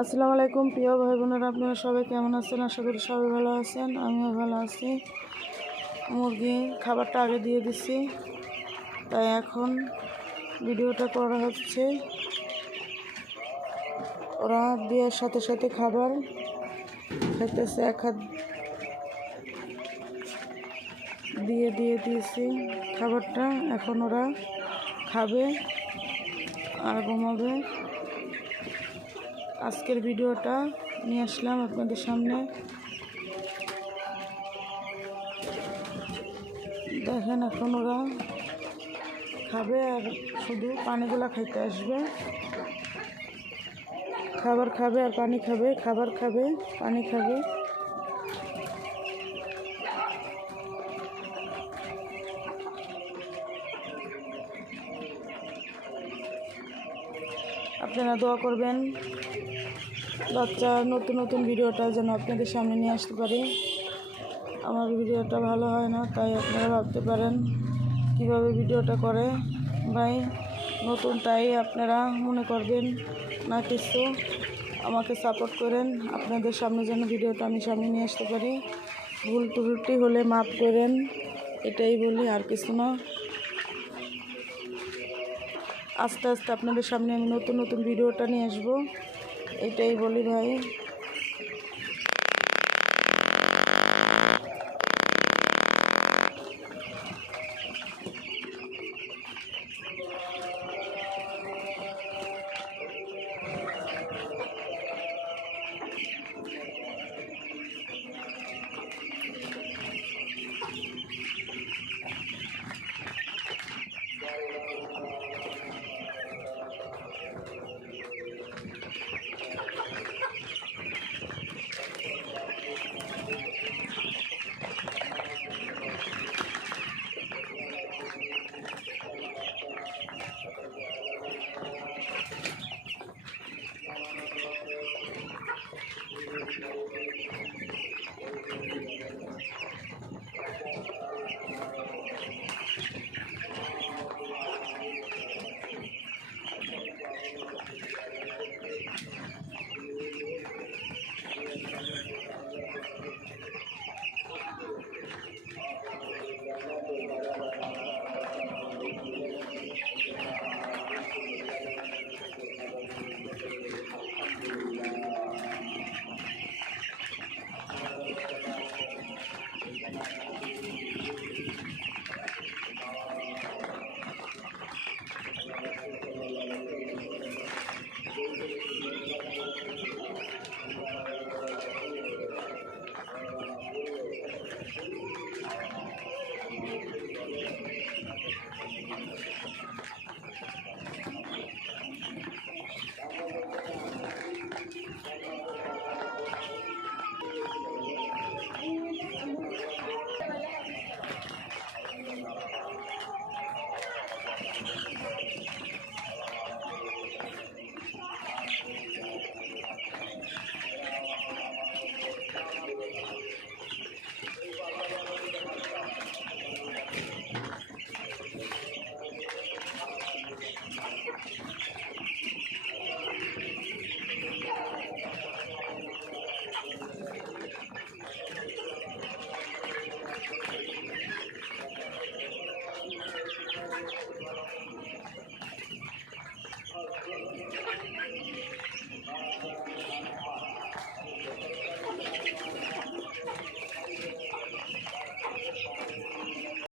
আসসালামু আলাইকুম প্রিয় ভাই বোনেরা, আপনারা সবাই কেমন আছেন? আশা করি সবাই ভালো আছেন। আমিও ভালো আছি। মুরগি খাবারটা আগে দিয়ে দিছি, তাই এখন ভিডিওটা করা হচ্ছে। ওরা দেওয়ার সাথে সাথে খাবার খাইতেছে। এক হাত দিয়ে দিয়েছি খাবারটা। এখন ওরা খাবে আর ঘুমাবে। আজকের ভিডিওটা নিয়ে আসলাম আপনাদের সামনে। দেখেন এখন ওরা খাবে আর শুধু পানিগুলা খাইতে আসবে। খাবার খাবে আর পানি খাবে, খাবার খাবে, পানি খাবে। আপনারা দোয়া করবেন বাচ্চার নতুন নতুন ভিডিওটা যেন আপনাদের সামনে নিয়ে আসতে পারি। আমার ভিডিওটা ভালো হয় না, তাই আপনারা ভাবতে পারেন কিভাবে ভিডিওটা করে ভাই নতুন, তাই আপনারা মনে করবেন না কিছু। আমাকে সাপোর্ট করেন, আপনাদের সামনে যেন ভিডিওটা আমি সামনে নিয়ে আসতে পারি। ভুল ত্রুটি হলে মাফ করেন, এটাই বলি, আর কিছু না। আস্তে আস্তে আপনাদের সামনে আমি নতুন নতুন ভিডিওটা নিয়ে আসবো, এটাই বলি ভাই।